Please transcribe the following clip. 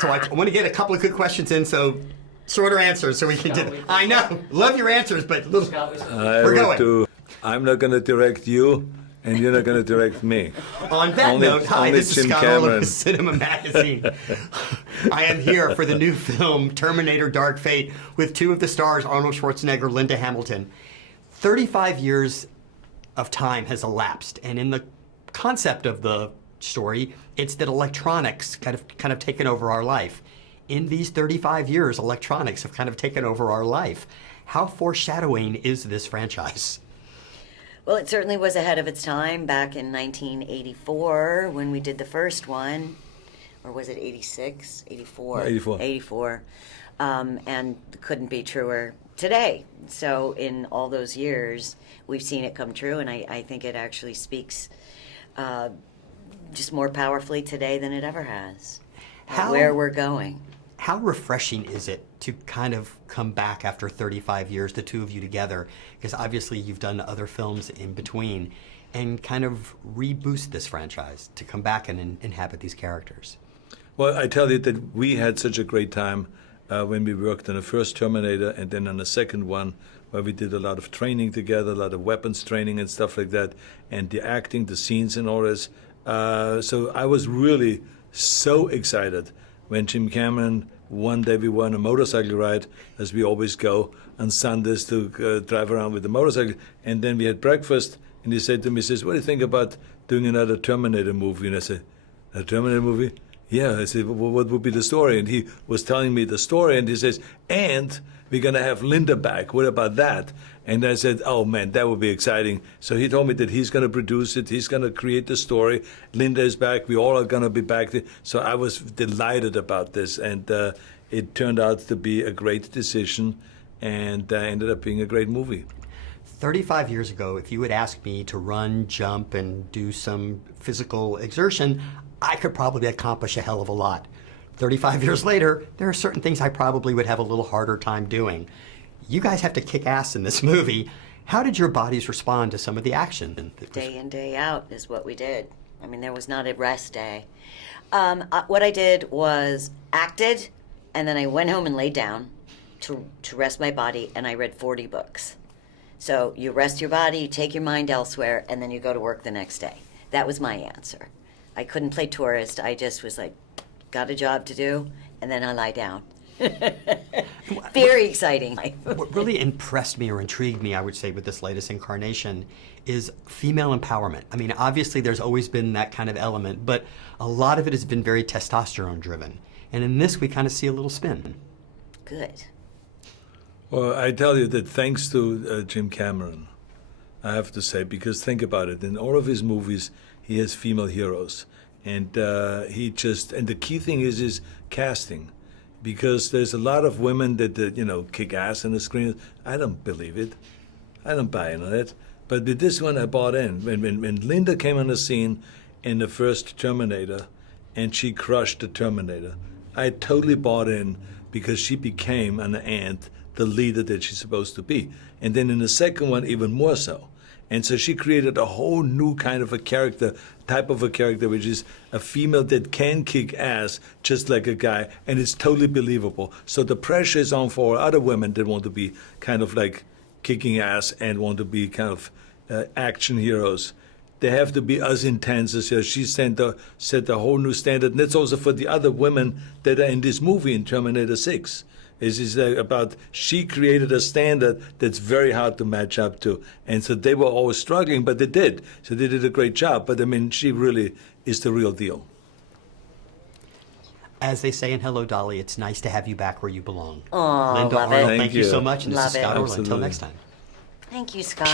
So I want to get a couple of good questions in, so shorter answers so we can do it. I know. Love your answers, but we're going. I'm not going to direct you, and you're not going to direct me. On that note, hi, this is Scott Orlin with CINEMA-Magazin. I am here for the new film, Terminator Dark Fate, with two of the stars, Arnold Schwarzenegger, Linda Hamilton. 35 years of time has elapsed, and in the concept of the story, it's that electronics kind of taken over our life. In these 35 years, electronics have kind of taken over our life. How foreshadowing is this franchise? Well, it certainly was ahead of its time back in 1984 when we did the first one. Or was it 86? 84? 84. 84. And couldn't be truer today. So in all those years, we've seen it come true, and I think it actually speaks just more powerfully today than it ever has. Where we're going. How refreshing is it to kind of come back after 35 years, the two of you together, because obviously you've done other films in between, and kind of reboost this franchise to come back and inhabit these characters? Well, I tell you that we had such a great time when we worked on the first Terminator and then on the second one, where we did a lot of training together, a lot of weapons training and stuff like that, and the acting, the scenes and all this. So I was really so excited when Jim Cameron, one day we were on a motorcycle ride, as we always go on Sundays to drive around with the motorcycle, and then we had breakfast, and he said to me, he says, what do you think about doing another Terminator movie? And I said, a Terminator movie? Yeah. I said, well, what would be the story? And he was telling me the story, and he says, and we're going to have Linda back. What about that? And I said, oh, man, that would be exciting. So he told me that he's going to produce it. He's going to create the story. Linda is back. We all are going to be back. So I was delighted about this. And it turned out to be a great decision and ended up being a great movie. 35 years ago, if you had asked me to run, jump, and do some physical exertion, I could probably accomplish a hell of a lot. 35 years later, there are certain things I probably would have a little harder time doing. You guys have to kick ass in this movie. How did your bodies respond to some of the action? Day in, day out is what we did. I mean, there was not a rest day. What I did was acted, and then I went home and laid down to rest my body, and I read 40 books. So you rest your body, you take your mind elsewhere, and then you go to work the next day. That was my answer. I couldn't play tourist. I just was like, got a job to do, and then I lie down. Very exciting. What really impressed me or intrigued me, I would say, with this latest incarnation is female empowerment. I mean, obviously there's always been that kind of element, but a lot of it has been very testosterone driven. And in this, we kind of see a little spin. Good. Well, I tell you that thanks to Jim Cameron, I have to say, because think about it, in all of his movies, he has female heroes. And and the key thing is casting. Because there's a lot of women that, kick ass on the screen. I don't believe it. I don't buy into it. But with this one, I bought in. When Linda came on the scene in the first Terminator, and she crushed the Terminator, I totally bought in because she became, an ant, the leader that she's supposed to be. And then in the second one, even more so. And so she created a whole new kind of a character, type of a character, which is a female that can kick ass just like a guy, and it's totally believable. So the pressure is on for other women that want to be kind of like kicking ass and want to be kind of action heroes. They have to be as intense as her. She set a whole new standard, and that's also for the other women that are in this movie in Terminator 6. Is about she created a standard that's very hard to match up to. And so they were always struggling, but they did. So they did a great job. But I mean, she really is the real deal. As they say in Hello, Dolly, it's nice to have you back where you belong. Oh, Linda love Arnold, it. thank you so much. And Love this is Scott it. Orlin. Until next time. Thank you, Scott.